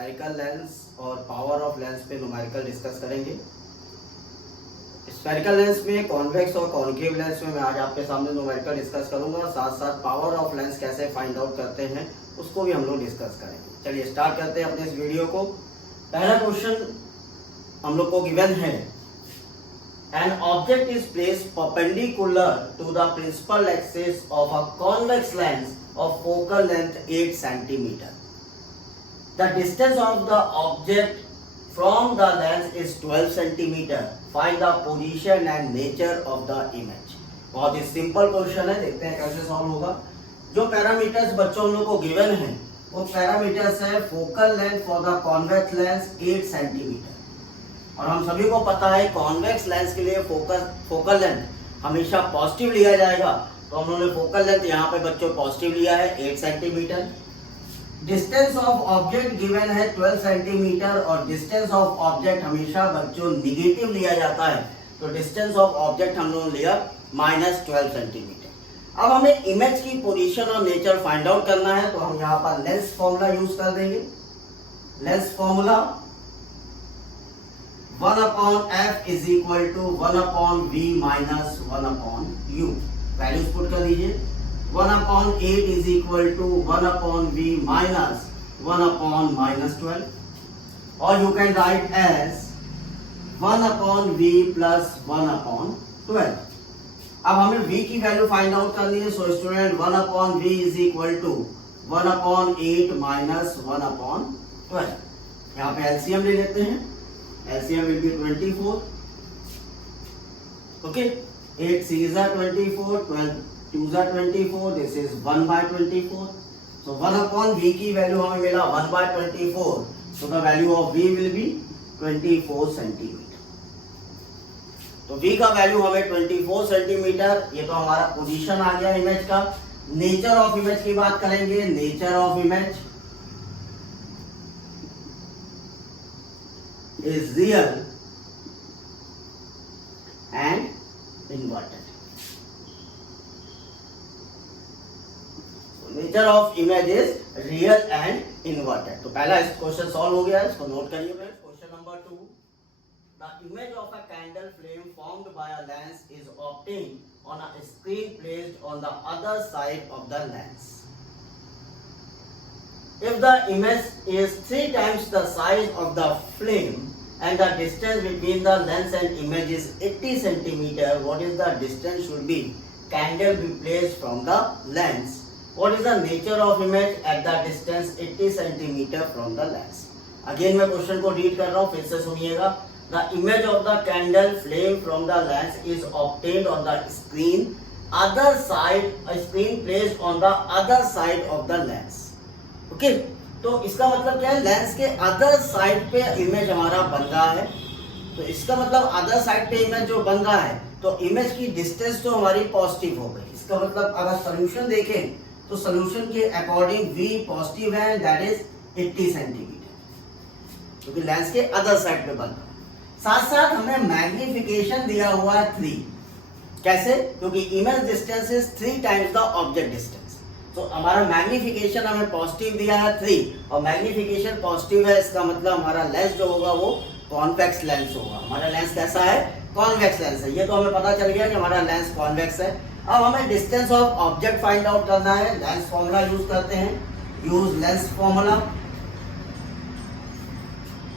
Spherical lens और power of lens पे numerical discuss करेंगे। स्फेरिकल लेंस में, कॉन्वेक्स और कॉन्केव लेंस में मैं आज आपके सामने न्यूमेरिकल डिस्कस करूंगा, साथ साथ पावर ऑफ लेंस कैसे फाइंड आउट करते हैं उसको भी हम लोग डिस्कस करेंगे। चलिए स्टार्ट करते हैं अपने इस वीडियो को। पहला क्वेश्चन हम लोग को गिवन है, an object is placed perpendicular to the principal axis of a convex lens of focal length 8 cm. The distance of the object from the lens is 12 cm. Find the position and nature of the image. बहुत ही simple question है, देखते हैं कैसे solve होगा। जो parameters बच्चों लोगों को गिवन है वो पैरामीटर्स है focal length for the convex lens 8 centimetre, और हम सभी को पता है कॉन्वेक्स लेंस के लिए फोकल लेंथ हमेशा पॉजिटिव लिया जाएगा, तो हम लोगों ने फोकल लेंथ यहाँ पे बच्चों पॉजिटिव लिया है 8 centimetre. Distance of object given है 12 सेंटीमीटर, और डिस्टेंस ऑफ ऑब्जेक्ट हमेशा बच्चों निगेटिव लिया जाता है, तो डिस्टेंस ऑफ ऑब्जेक्ट हम लोगों ने लिया -12 सेंटीमीटर। अब हमें इमेज की पोजीशन और नेचर फाइंड आउट करना है, तो हम यहाँ पर लेंस फॉर्मूला यूज कर देंगे। Lens formula 1/f is equal to 1/v minus 1/u। Values put कर दीजिए। 1/8 is equal to 1/v minus 1/-12, और you can write as 1/v plus 1/12। अब हमें v की वैल्यू फाइंड आउट करनी है, so student 1/v is equal to 1/8 minus 1/12। यहाँ पे एलसीएम ले लेते हैं। LCM will be 24. Okay, 8 C's are 24, 12 2's are 24. This is 1/24. So 1/v की वैल्यू हमें मिला 1/24. So the value of v will be 24 centimetre. तो v का वैल्यू हमें 24 सेंटीमीटर, ये तो हमारा पोजीशन आ गया इमेज का। नेचर ऑफ इमेज की बात करेंगे। Nature of image is real and inverted. So nature of image is real and inverted. तो पहला इस क्वेश्चन सॉल्व हो गया है, इसको नोट करिए friends. Question number 2, the image of a candle flame formed by a lens is obtained on a screen placed on the other side of the lens. If the image is 3 times the size of the flame and the distance between the lens and image is 80 centimeter, what is the distance should be candle be placed from the lens? What is the nature of image at the distance 80 centimeter from the lens? Again मैं question को read कर रहा हूँ, फिर से सुनिएगा। The image of the candle flame from the lens is obtained on the screen other side, a screen placed on the other side of the lens. Okay तो इसका मतलब क्या है, लेंस के अदर साइड पे इमेज हमारा बन रहा है। तो इसका मतलब अदर साइड पे इमेज जो बन रहा है, तो इमेज की डिस्टेंस तो हमारी पॉजिटिव हो गई। इसका मतलब अगर सोल्यूशन देखें तो सोल्यूशन के अकॉर्डिंग v पॉजिटिव है, दैट इज 80 सेंटीमीटर, क्योंकि लेंस के अदर साइड पे बन रहा है। साथ साथ हमें मैग्निफिकेशन दिया हुआ है 3। कैसे? क्योंकि image distance is 3 times the object distance, तो हमारा मैग्निफिकेशन हमें पॉजिटिव दिया है 3, और मैग्निफिकेशन पॉजिटिव है, इसका मतलब हमारा लेंस जो होगा वो कॉन्वेक्स लेंस होगा। हमारा लेंस कैसा है? कॉन्वेक्स लेंस है। ये तो हमें पता चल गया कि हमारा लेंस कॉन्वेक्स है। अब हमें distance of object find out करना है। लेंस फॉर्मूला यूज करते हैं, यूज लेंस फॉर्मूला।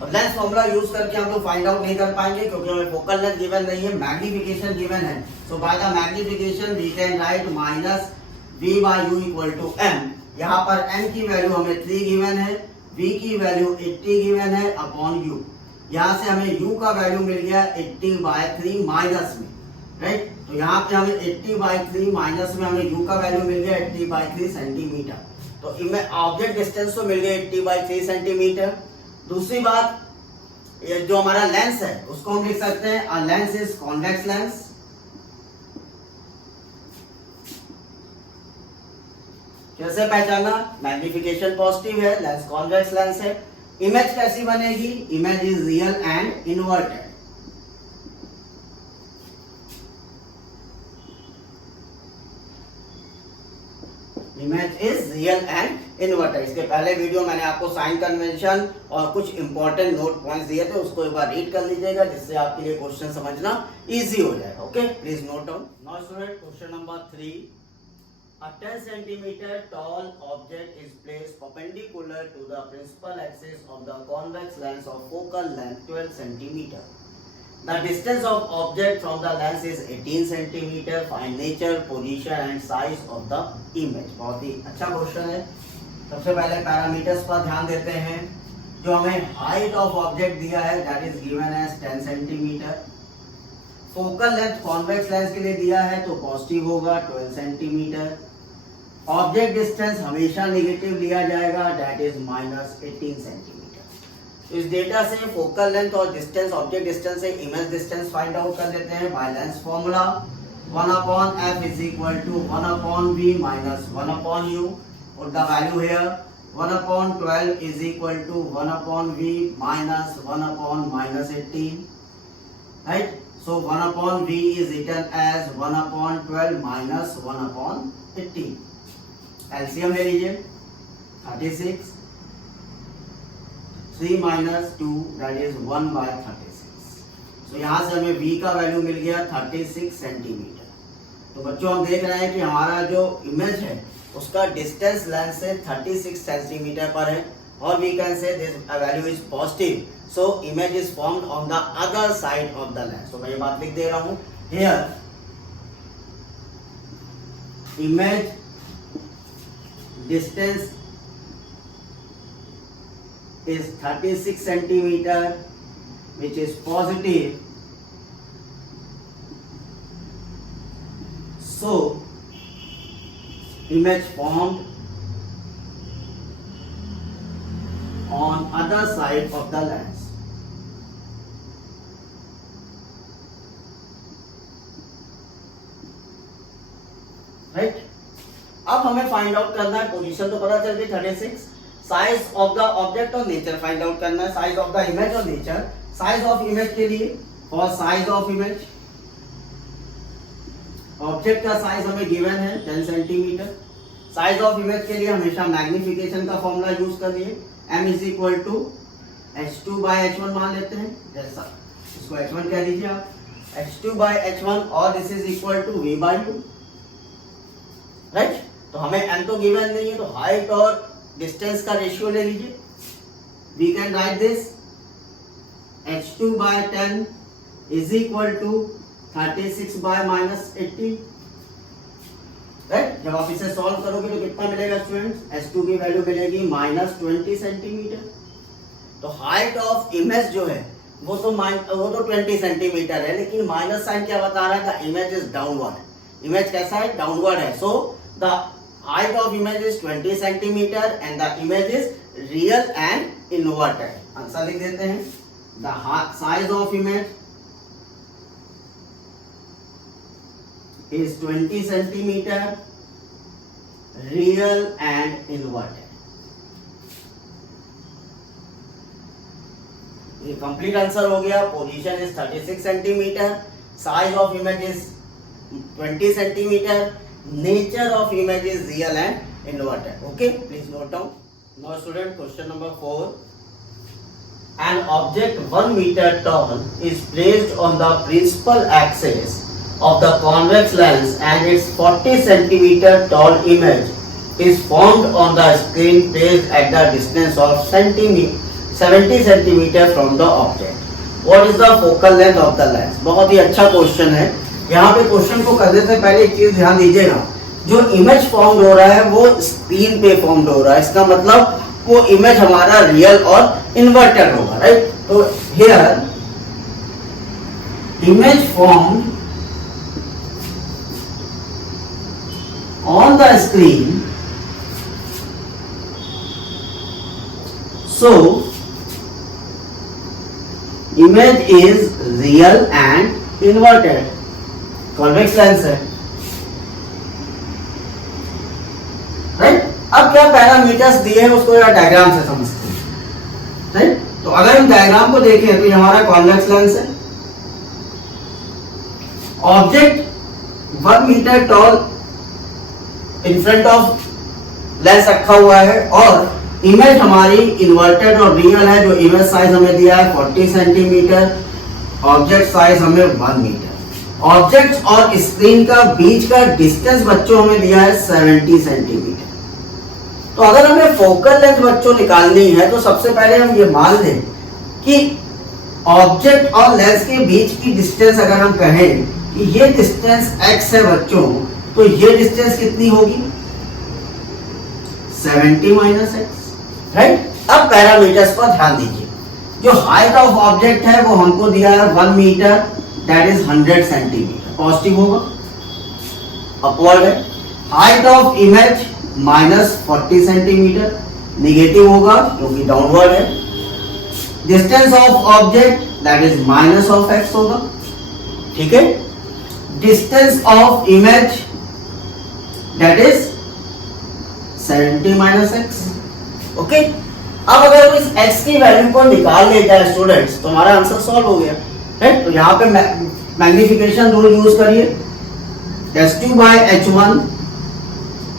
और लेंस फॉर्मूला यूज करके हम लोग फाइंड आउट नहीं कर पाएंगे, क्योंकि हमें फोकल लेंथ गिवन नहीं है, मैग्निफिकेशन गिवन है। So by the magnification we can write minus v by u equal to m। यहाँ पर m की वैल्यू हमें 3 गिवन है, v की वैल्यू 80 गिवन है अपॉन u। यहाँ से हमें u का वैल्यू मिल गया 80/3 माइनस में, राइट। तो यहाँ पे हमें 80/3 माइनस में हमें u का वैल्यू मिल गया 80/3 सेंटीमीटर। तो इमेज ऑब्जेक्ट डिस्टेंस तो मिल गया 80/3 सेंटीमीटर। दूसरी बात, ये जो हमारा लेंस है उसको हम लिख सकते हैं a lens is convex lens. कैसे पहचाना? मैग्निफिकेशन पॉजिटिव है, लेंस कॉन्वेक्स लेंस है। इमेज कैसी बनेगी? Image is real and inverted. Image is real and inverted. इसके पहले वीडियो मैंने आपको साइन कन्वेंशन और कुछ इंपॉर्टेंट नोट पॉइंट्स दिए थे, उसको एक बार रीड कर लीजिएगा जिससे आपके लिए क्वेश्चन समझना इजी हो जाएगा। Okay, please note down. Now student, question number 3, a 10 centimeter tall object is placed perpendicular to the principal axis of the convex lens of focal length 12 centimeter. The distance of object from the lens is 18 centimeter. Find nature, position and size of the image. बहुत ही अच्छा question है। सबसे पहले parameters पर ध्यान देते हैं। जो हमें हाइट ऑफ ऑब्जेक्ट दिया है that is given as 10 centimetre. Focal length convex lens के लिए दिया है तो पॉजिटिव होगा 12 सेंटीमीटर। ऑब्जेक्ट डिस्टेंस हमेशा नेगेटिव लिया जाएगा दैट इज -18 सेंटीमीटर। इस डेटा से फोकल लेंथ और डिस्टेंस, ऑब्जेक्ट डिस्टेंस से इमेज डिस्टेंस फाइंड आउट कर लेते हैं by lens formula 1/f = 1/v - 1/u। और the value here 1/12 = 1/v - 1/-18, right. So 1/v is written as 1/12 - 1/18। LCM ले लीजिए 36, 3 - 2 दैट इज 1/36। तो यहाँ से हमें v का वैल्यू मिल गया 36 सेंटीमीटर। तो बच्चों हम देख रहे हैं कि हमारा जो इमेज है उसका डिस्टेंस लेंस से 36 सेंटीमीटर पर है और we can say this value is positive, so image is formed on the other side of the lens. तो मैं ये बात लिख दे रहा हूं here, image distance is 36 centimeter which is positive, so image formed on other side of the lens। right, अब हमें फाइंड आउट करना है, पोजीशन तो पता चल गई 36, साइज ऑफ द ऑब्जेक्ट और नेचर फाइंड आउट करना है, साइज ऑफ द इमेज और नेचर। साइज ऑफ इमेज के लिए for size of image, object का साइज हमें गिवन है 10 सेंटीमीटर। साइज ऑफ इमेज के लिए हमेशा मैग्निफिकेशन का फॉर्मूला यूज कर लिए, m = h2/h1 मान लेते हैं, जैसा इसको h1 कह दीजिए आप, h2/h1 और this is equal to v/u, right. तो हमें n तो गिवन नहीं है, तो हाइट और डिस्टेंस का रेशियो ले लीजिए। We can write this h2/10 is equal to 36/-18, right. जब आप इसे सॉल्व करोगे तो कितना मिलेगा स्टूडेंट्स? h2 की वैल्यू मिलेगी -20 सेंटीमीटर। तो हाइट ऑफ इमेज जो है वो तो 20 सेंटीमीटर है, लेकिन माइनस साइन क्या बता रहा है? The image is downward. Image कैसा है? डाउनवर्ड है। सो the height of image is 20 centimeter and the image is real and inverted। Answer लिख देते हैं, the size of image is 20 centimeter, real and inverted। ये कंप्लीट आंसर हो गया। Position is 36 centimetre, size of image is 20 centimetre, nature of image is real and inverted। okay, please note down। now student, question number 4, an object 1 meter tall is placed on the principal axis of the convex lens and its 40 centimeter tall image is formed on the screen placed at the distance of 70 centimeter from the object। what is the focal length of the lens? बहुत ही अच्छा question है। यहाँ पे question को करने से पहले एक चीज ध्यान दीजिएगा, जो इमेज फॉर्म हो रहा है वो स्क्रीन पे फॉर्म हो रहा है, इसका मतलब वो इमेज हमारा रियल और इन्वर्टेड होगा, राइट। तो here image form on the screen, so image is real and inverted. Convex lens है, राइट। अब क्या पैरामीटर्स दिए हैं उसको या डायग्राम से समझते हैं, राइट। तो अगर हम डायग्राम को देखें तो ये हमारा कॉन्वेक्स लेंस है, object 1 metre tall in front of lens रखा हुआ है और इमेज हमारी इन्वर्टेड और रियल है। जो इमेज साइज हमें दिया है 40 सेंटीमीटर, ऑब्जेक्ट साइज हमें 1 मीटर। ऑब्जेक्ट और स्क्रीन का बीच का डिस्टेंस बच्चों हमें दिया है 70 सेंटीमीटर। तो अगर हमें फोकल लेंथ बच्चों निकालनी है तो सबसे पहले हम ये मान लें कि ऑब्जेक्ट और लेंस के बीच की डिस्टेंस अगर हम कहें कि ये डिस्टेंस x है बच्चों, तो ये डिस्टेंस कितनी होगी 70 माइनस x, राइट। अब पैरामीटर्स पर ध्यान दीजिए। जो हाइट ऑफ ऑब्जेक्ट है वो हमको दिया है 1 metre, that is 100 centimetre, positive होगा, अपवर्ड है। Height of image -40 centimetre, negative होगा क्योंकि डाउनवर्ड है। Distance of object that is minus of x होगा, ठीक है। Distance of image that is 70 minus x, okay. अब अगर हम इस x की वैल्यू को निकाल लेते हैं स्टूडेंट्स तो हमारा आंसर सॉल्व हो गया, राइट। तो यहाँ पे मैग्निफिकेशन रूल यूज करिए, h2 by h1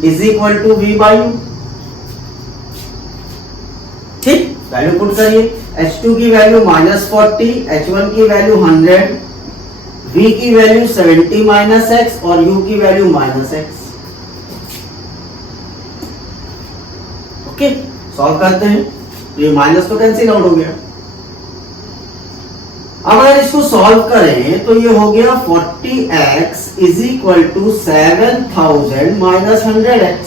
is equal to v by u, ठीक। वैल्यू पुट करिए, h2 की वैल्यू -40, h1 की वैल्यू 100, v की वैल्यू 70 माइनस x और u की वैल्यू -x, ओके। सॉल्व करते हैं, ये माइनस तो कैंसिल आउट हो गया। अब अगर इसको सॉल्व करें तो ये हो गया 40x is equal to 7000 minus 100x,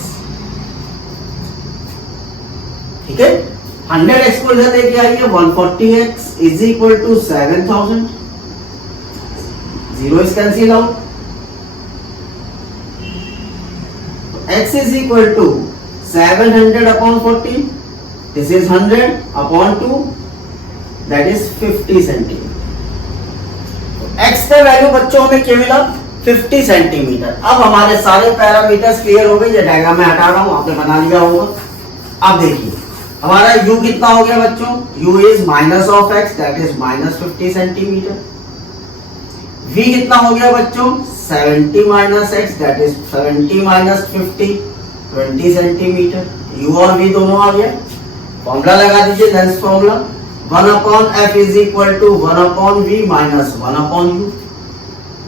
ठीक है। 100x को इधर लेके आइए, 140x is equal to 7000, zero is cancel out, x is equal to 700 upon 40, this is 100 upon 2, that is 50 centimetre. x का वैल्यू बच्चों हमें क्या मिला 50 सेंटीमीटर। अब हमारे सारे पैरामीटर्स क्लियर हो गए, ये डायग्राम में हटा रहा हूं, आपने बना लिया होगा। अब देखिए हमारा u कितना हो गया बच्चों, u is minus of x that is -50 centimetre. v कितना हो गया बच्चों 70 minus x that is 70 minus 50, 20 centimetre. u और v दोनों आ गया, फॉर्मूला लगा दीजिए, lens formula 1 upon f is equal to 1 upon v minus 1 upon u,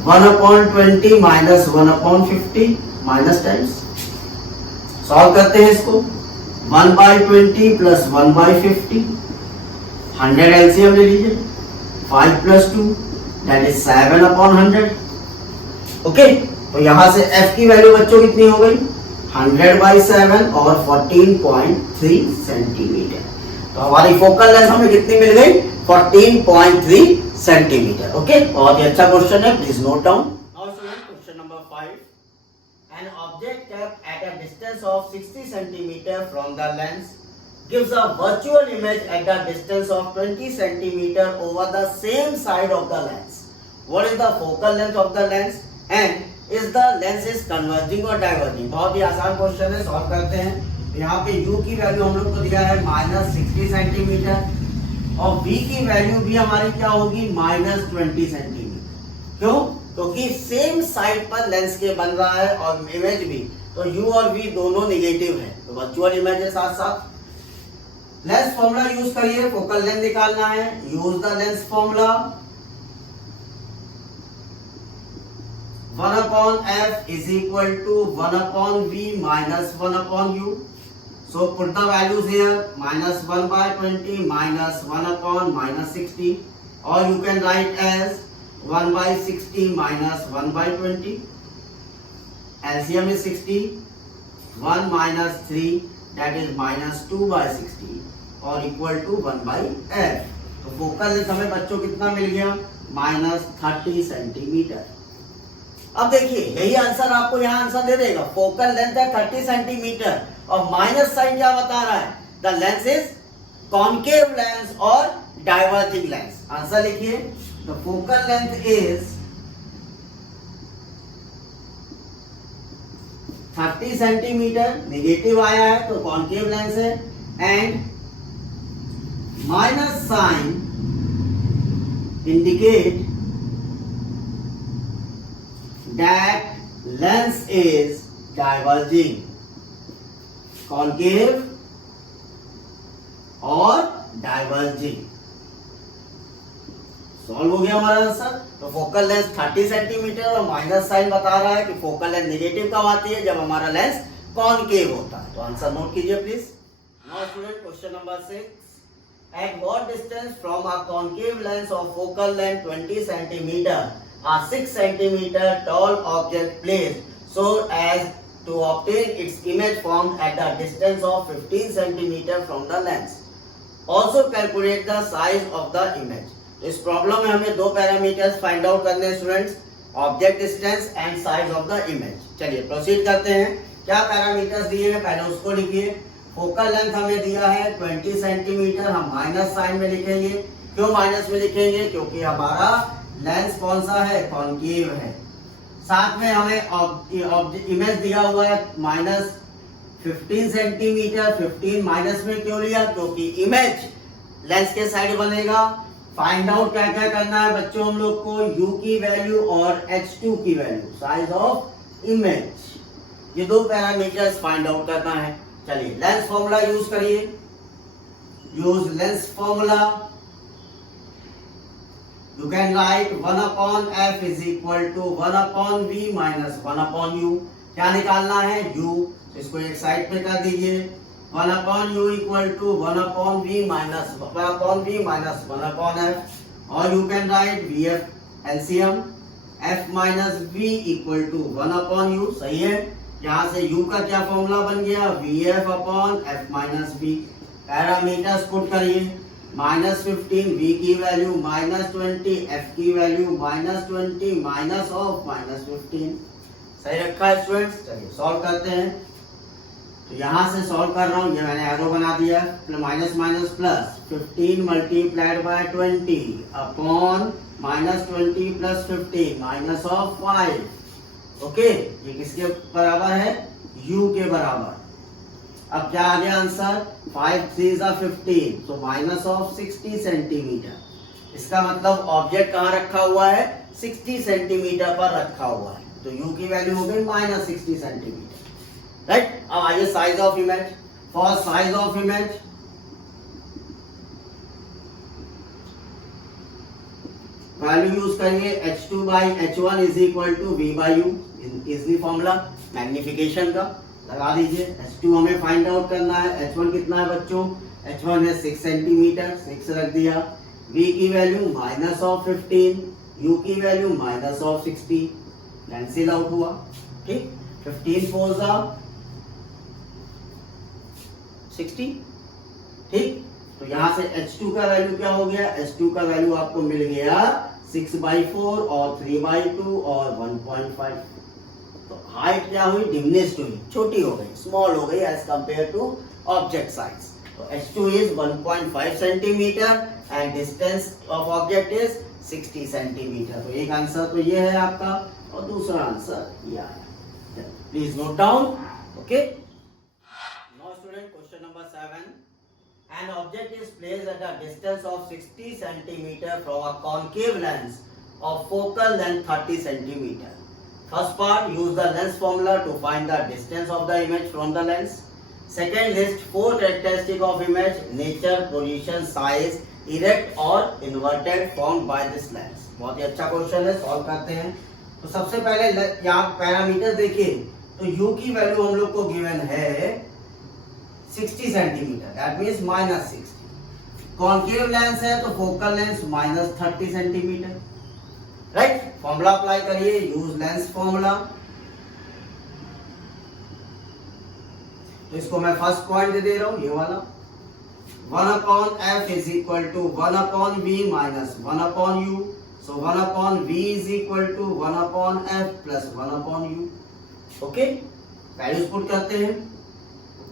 1 upon 20 minus 1 upon 50 minus times. Solve करते हैं इसको, 1 बाई 20 प्लस 1 बाई 50, 100 एलसीएम ले लीजिए, 5 plus 2 that is 7 upon 100, okay. तो यहां से f की वैल्यू बच्चों कितनी हो गई 100 बाई 7 और 14.3 सेंटीमीटर। तो हमारी फोकल लेंथ हमें कितनी मिल गई 14.3 सेंटीमीटर, ओके। बहुत ही अच्छा क्वेश्चन है, please note down. Now student question number 5, an object kept at a distance of 60 centimeter from the lens gives a virtual image at a distance of 20 centimeter over the same side of the lens. What is the focal length of the lens and is the lens is converging or diverging? बहुत ही आसान question है, solve करते हैं। यहाँ पे u की value हम लोग को दिया है -60 सेंटीमीटर और v की वैल्यू भी हमारी क्या होगी -20 सेंटीमीटर। क्यों? क्योंकि सेम साइड पर लेंस के बन रहा है और इमेज भी, तो u और v दोनों नेगेटिव है, तो वर्चुअल इमेज है साथ साथ। लेंस फॉर्मूला यूज करिए, फोकल लेंथ निकालना है, use the lens formula 1 upon f is equal to 1 upon v minus 1 upon u. So put the values here, -1 by 20 minus 1 upon -60, or you can write as 1 by 60 minus 1 by 20. LCM is 60, 1 minus 3 that is -2 by 60 or equal to 1 by f. तो focal length हमें बच्चों कितना मिल गया -30 centimetre. अब देखिए यही answer आपको यहाँ आंसर दे देगा, फोकल लेंथ है 30 सेंटीमीटर और माइनस साइन क्या बता रहा है, the lens is concave lens और डाइवर्जिंग लेंस। आंसर लिखिए, the focal length is 30 centimetre, negative आया है तो कॉनकेव लेंस है, and minus sign indicate that lens is diverging। Concave और डाइवर्जिंग। सॉल्व हो गया हमारा आंसर। तो फोकल लेंथ 30 सेंटीमीटर और माइनस साइन बता रहा है कि फोकल लेंथ नेगेटिव कब आती है, जब हमारा लेंस कॉनकेव होता है। तो आंसर नोट कीजिए please. Now student question number 6, at what distance from a concave lens of focal length 20 centimeter a 6 centimeter tall object placed so as to obtain its image formed at the distance of 15 centimeter from the lens. Also calculate the size of the image. इस problem में हमें दो parameters find out करने हैं students, object distance and size of the image. चलिए proceed करते हैं। क्या पैरामीटर्स दिए हैं पहले उसको लिखिए। फोकल लेंथ हमें दिया है 20 सेंटीमीटर, हम माइनस साइन में लिखेंगे। क्यों माइनस में लिखेंगे, क्योंकि हमारा लेंस कौन सा है, कॉनकेव है। साथ में हमें इमेज दिया हुआ है माइनस 15 सेंटीमीटर। 15 माइनस में क्यों लिया, क्योंकि इमेज लेंस के साइड बनेगा। फाइंड आउट क्या क्या करना है बच्चों हम लोग को, u की वैल्यू और h2 की वैल्यू, साइज ऑफ इमेज, ये दो पैरामीटर्स फाइंड आउट करना है। चलिए लेंस फॉर्मूला यूज करिए। Use lens formula. You can write 1 upon f is equal to 1 upon v minus 1 upon u। क्या निकालना है, u। इसको एक साइड पे कर दीजिए। 1 upon u equal to 1 upon v minus 1 upon f। और you can write vf LCM f minus v equal to 1 upon u। सही है। यहाँ से u का क्या फॉर्मूला बन गया, vf upon f minus v। Parameters put करिए। माइनस 15 v की वैल्यू, माइनस 20 f की value, minus 20 minus of minus 15। सही रखा है स्टूडेंट्स। चलिए सॉल्व करते हैं। तो यहाँ से सॉल्व कर रहा हूँ, ये मैंने एरो बना दिया, minus minus plus 15 multiplied by 20 upon minus 20 plus 15 minus of 5। Okay, ये किसके बराबर है, u के बराबर। अब क्या आ गया आंसर, 5 3 15, तो माइनस ऑफ 60 सेंटीमीटर। इसका मतलब ऑब्जेक्ट कहाँ रखा हुआ है, 60 सेंटीमीटर पर रखा हुआ है। तो u की वैल्यू हो गई माइनस 60 सेंटीमीटर। राइट। अब आइए size of image. For size of image value use करेंगे, h2 by h1 is equal to v by u। Easily formula magnification का लगा दीजिए। h2 हमें फाइंड आउट करना है। h1 कितना है बच्चों, h1 है 6 सेंटीमीटर, 6 रख दिया। v की वैल्यू माइनस ऑफ 15, u की value minus of 60, cancel out हुआ। ठीक, 15 4 60। ठीक, तो यहाँ से h2 का वैल्यू क्या हो गया, h2 का वैल्यू आपको मिल गया 6/4 और 3/2 और 1.5। तो हाइट क्या हुई, डिमिनिश्ड हुई, छोटी हो गई, स्मॉल हो गई as compare to object size. तो h2 is 1.5 centimetre and distance of object is 60 centimetre. तो एक आंसर तो ये है आपका और दूसरा आंसर ये आया। Please note down. Okay, now student question number 7, an object is placed at a distance of 60 centimeter from a concave lens of focal length 30 centimeter. First part, use the lens formula to find the distance of the image from the lens. Second, list 4 characteristics of image, nature, position, size, erect or inverted formed by this lens. बहुत ही अच्छा question है, solve करते हैं। तो सबसे पहले यहाँ parameter देखिए, तो u की वैल्यू हम लोग को गिवन है 60 centimetre, that means minus 60। Concave lens है तो focal lens minus 30 centimetre. Right, formula apply करिए, यूज लेंस फॉर्मूला। तो इसको मैं फर्स्ट पॉइंट दे रहा हूं, ये वाला 1 upon f is equal to 1 upon v minus 1 upon u। So 1 upon v is equal to 1 upon f plus 1 upon u। Okay, values put करते हैं।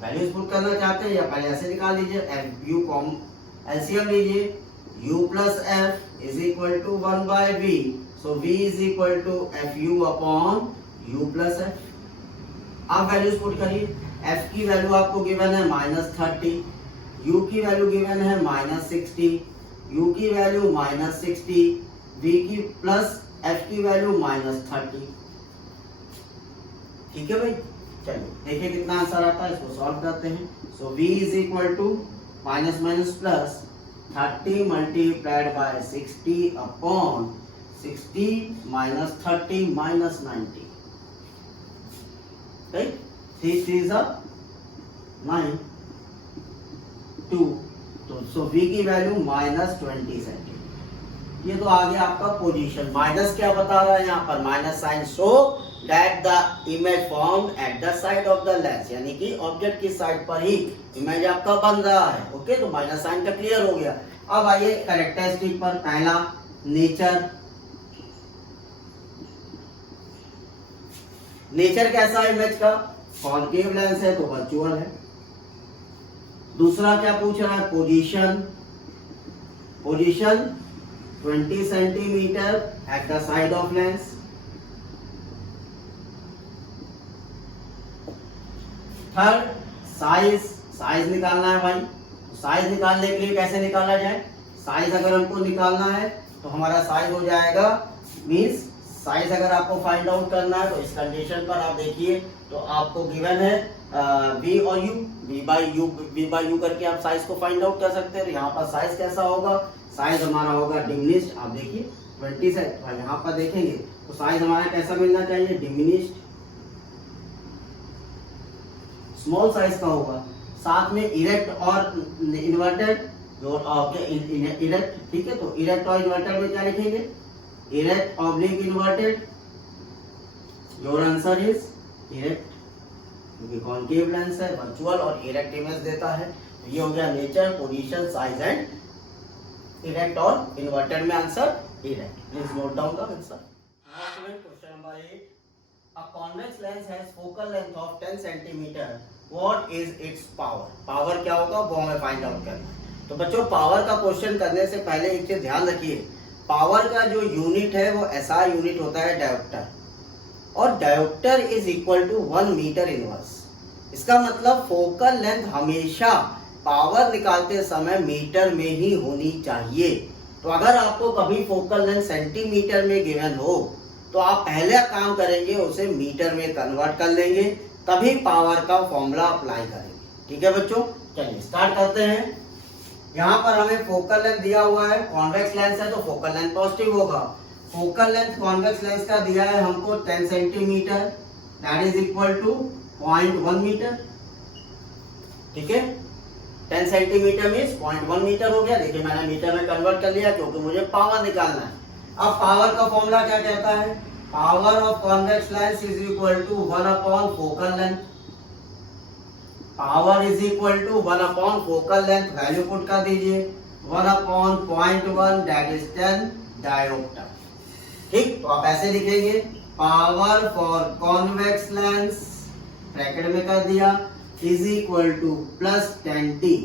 वैल्यूज पुट करना चाहते हैं या पहले ऐसे निकाल लीजिए, एफ यू कॉम एलसीएम लीजिए, u plus F is equal to 1 by v। So v is equal to F U upon u plus F. आप वैल्यूज पुट करिए। f की वैल्यू आपको गिवन है माइनस 30, u की वैल्यू गिवन है minus 60, u की value minus 60, v की plus f की वैल्यू माइनस 30। ठीक है भाई। चलिए देखिए कितना आंसर आता है, इसको सॉल्व करते हैं। So v is equal to minus minus plus 30 multiplied by 60 upon 60 minus 30 minus 90, right. 3 3 9 2, तो सो v की वैल्यू माइनस 20 सेंटीमीटर। ये तो आ गया आपका पोजीशन। माइनस क्या बता रहा है यहाँ पर, minus sign show that the image formed at the side of the lens, यानी कि ऑब्जेक्ट की साइड पर ही इमेज आपका बन रहा है। ओके, तो माइनस साइन का क्लियर हो गया। अब आइए कैरेक्टरिस्टिक पर। पहला नेचर, नेचर कैसा है इमेज का, कॉन्केव लेंस है तो वर्चुअल है। दूसरा क्या पूछ रहा है, position, position 20 centimetre eight the side of lens. Third size, size निकालना है भाई। साइज निकालने के लिए कैसे निकाला जाए, साइज अगर हमको निकालना है तो हमारा साइज हो जाएगा, मींस साइज अगर आपको फाइंड आउट करना है तो इस कंडीशन पर आप देखिए तो आपको गिवन है v और u, v बाई u करके आप साइज को फाइंड आउट कर सकते हैं। तो यहाँ पर साइज कैसा होगा, साइज हमारा होगा डिमिनिश्ड। आप देखिए 20 से यहाँ पर देखेंगे तो साइज हमारा कैसा मिलना चाहिए, डिमिनिश्ड, स्मॉल साइज का होगा। साथ में इरेक्ट और इन्वर्टेड, जो इरेक्ट, ठीक है। तो इरेक्ट और इन्वर्टेड में क्या लिखेंगे, erect oblique inverted. Your answer is erect, क्योंकि कॉन्केव लेंस है, वर्चुअल और इरेक्ट इमेज देता है। तो ये हो गया nature, position, size and erect और इन्वर्टेड में answer erect. Please note down the answer. Question number 8, a convex lens has focal length of 10 centimeter, what is its power? Power क्या होगा वो हमें फाइंड आउट करना है। तो बच्चों पावर का क्वेश्चन करने से पहले एक चीज ध्यान रखिए, पावर का जो यूनिट है वो SI यूनिट होता है डायोप्टर, और dioptre is equal to 1 metre inverse. इसका मतलब फोकल लेंथ हमेशा पावर निकालते समय मीटर में ही होनी चाहिए। तो अगर आपको कभी फोकल लेंथ सेंटीमीटर में गिवन हो तो आप पहले काम करेंगे उसे मीटर में कन्वर्ट कर लेंगे, तभी पावर का फॉर्मूला अप्लाई करेंगे। ठीक है बच्चों, चलिए स्टार्ट करते हैं। यहाँ पर हमें फोकल लेंथ दिया हुआ है, कॉन्वेक्स लेंस है तो फोकल लेंथ पॉजिटिव होगा। फोकल लेंथ कॉन्वेक्स लेंस का दिया है हमको 10 centimetre, that is equal to 0.1 metre. ठीक है, 10 सेंटीमीटर मीन्स 0.1 मीटर हो गया। देखिए मैंने मीटर में कन्वर्ट कर लिया क्योंकि मुझे पावर निकालना है। अब पावर का फॉर्मूला क्या कहता है, power of convex lens is equal to 1 upon focal length. Power is equal to 1 upon focal length, value put कर दीजिए 1 अपॉन 0.1 दैट इज 10 डायोप्टर। ठीक, तो आप ऐसे लिखेंगे power for convex lens bracket में कर दिया is equal two plus 10t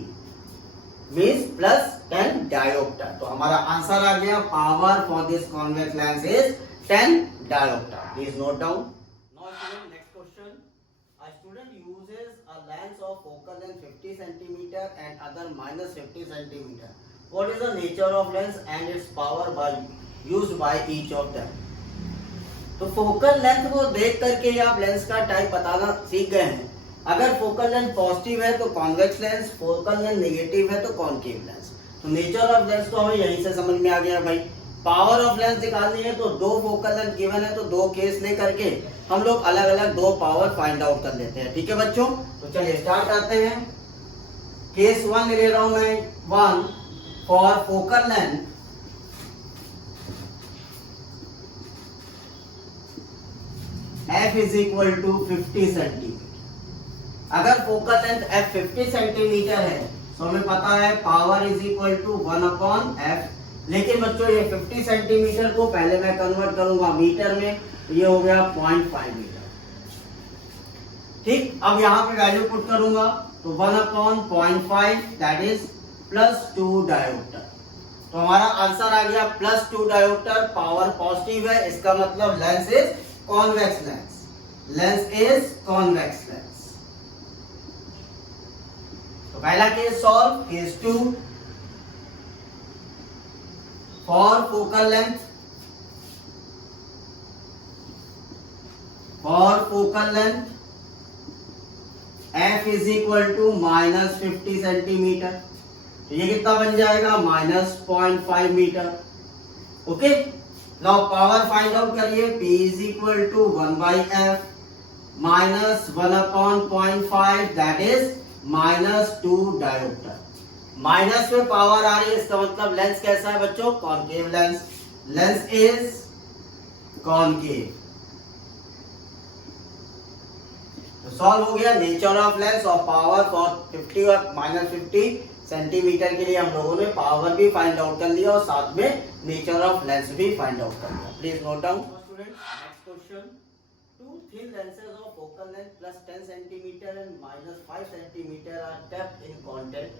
means plus 10 dioptre. तो हमारा आंसर आ गया, power for this convex lens is 10 dioptre. Please note down. Now student, next question, a student uses a lens of focal length 50 centimeter and other minus 50 centimeter. What is the nature of lens and its power by used by each of them? तो focal length को देख करके आप lens का type बताना सीख गए हैं। अगर फोकल लेंथ पॉजिटिव है तो convex lens, focal length negative है तो कॉन्केव लेंस। तो नेचर ऑफ लेंस तो हमें यहीं से समझ में आ गया भाई। पावर ऑफ लेंस निकालनी है तो दो फोकल लेंथ गिवन है तो दो केस लेकर के हम लोग अलग अलग दो पावर फाइंड आउट कर लेते हैं। ठीक है बच्चों, तो चलिए स्टार्ट करते हैं। केस 1 ले रहा हूं मैं, 1 for focal length f is equal to 50 centimetre. अगर फोकल लेंथ f 50 सेंटीमीटर है तो हमें पता है power is equal to 1 upon f। लेकिन बच्चों ये 50 सेंटीमीटर को पहले मैं कन्वर्ट करूंगा मीटर में, तो ये हो गया 0.5 मीटर। ठीक, अब यहाँ पे वैल्यू पुट करूंगा तो 1 upon 0.5 that is plus 2 dioptre. तो हमारा आंसर आ गया प्लस 2 डायोप्टर। पावर पॉजिटिव है, इसका मतलब lens is convex lens, lens is convex lens. तो पहला case solve. Case 2 for focal length, for focal length F is equal to minus 50 centimetre, तो ये कितना बन जाएगा minus 0.5 metre. Okay, now power find out करिए, P is equal to 1/f minus 1 upon 0.5 that is minus 2 dioptre. Minus में power आ रही है, इसका मतलब लेंस कैसा है बच्चों, concave lens, lens is concave. तो सॉल्व हो गया नेचर ऑफ लेंस और पावर फॉर 50 और माइनस 50 सेंटीमीटर के लिए हम लोगों ने पावर भी फाइंड आउट कर लिया और साथ में नेचर ऑफ लेंस भी फाइंड आउट कर लिया। Please note down student, next question, two thin lenses of focal length plus 10 centimeter and minus 5 centimeter are kept in contact.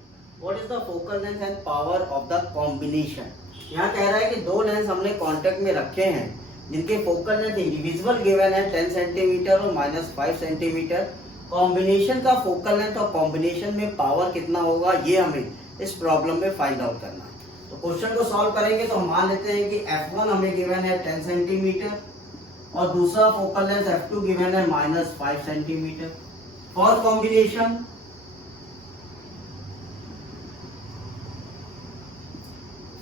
What is the focal length and power of the combination? यहाँ कह रहा है कि दो lens हमने contact में रखे हैं जिनके फोकल लेंथ इंडिविजुअल गिवन है 10 सेंटीमीटर और माइनस 5 सेंटीमीटर। कॉम्बिनेशन का फोकल लेंथ और कॉम्बिनेशन में पावर कितना होगा ये हमें इस प्रॉब्लम में फाइंड आउट करना है। तो क्वेश्चन को सॉल्व करेंगे तो हम मान लेते हैं कि F1 हमें गिवन है 10 सेंटीमीटर और दूसरा फोकल लेंथ F2 गिवन है minus 5 centimetre. For combination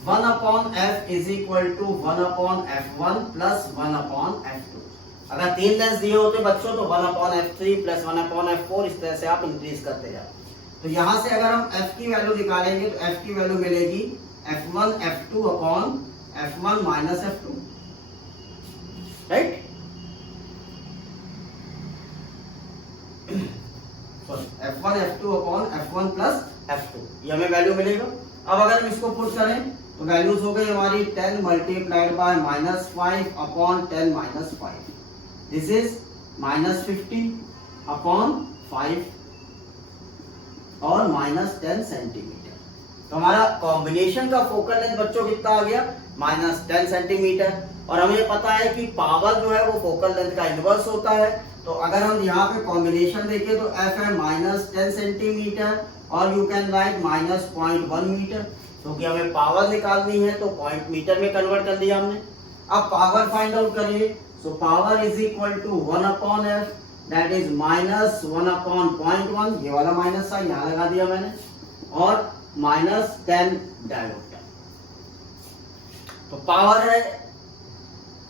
1 upon f is equal to 1 upon f1 plus 1 upon f2। अगर तीन लेंस दिए होते बच्चों तो 1 upon f3 plus 1 upon f4 इस तरह से आप इंक्रीज करते जाओ। तो यहां से अगर हम f की वैल्यू निकालेंगे तो f की वैल्यू मिलेगी f1 f2 upon f1 minus f2, right. f1 f2 upon f1 plus f2 ये हमें वैल्यू मिलेगा। अब अगर हम इसको पुट करें तो वैल्यूज हो गई हमारी 10 multiplied by minus 5 upon 10 minus 5, this is minus 50 upon 5 और माइनस 10 सेंटीमीटर। तो हमारा कॉम्बिनेशन का फोकल लेंथ बच्चों कितना आ गया माइनस 10 सेंटीमीटर। और हमें पता है कि पावर जो है वो फोकल लेंथ का इनवर्स होता है। तो अगर हम यहाँ पे कॉम्बिनेशन देखें तो f है माइनस 10 सेंटीमीटर और you can write minus 0.1 metre, क्योंकि हमें पावर निकालनी है तो पॉइंट मीटर में कन्वर्ट कर दिया हमने। अब पावर फाइंड आउट करिए, so power is equal to 1 upon f that is minus 1 upon 0.1, ये वाला माइनस था यहाँ लगा दिया मैंने, और माइनस 10 डायोप्टर। तो पावर है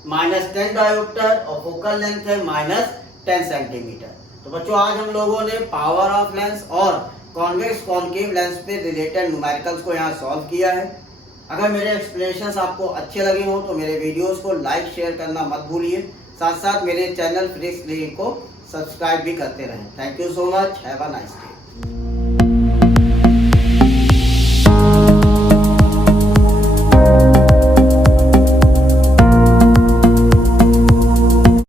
माइनस 10 डायोप्टर और फोकल लेंथ है माइनस 10 सेंटीमीटर। तो बच्चों आज हम लोगों ने पावर ऑफ लेंस और कॉन्वेक्स कॉनकेव लेंस पे रिलेटेड न्यूमेरिकल्स को यहाँ सॉल्व किया है। अगर मेरे एक्सप्लेनेशंस आपको अच्छे लगे हो तो मेरे वीडियोस को लाइक शेयर करना मत भूलिए, साथ साथ मेरे चैनल फिजिक्स को सब्सक्राइब भी करते रहें। Thank you so much, have a nice day.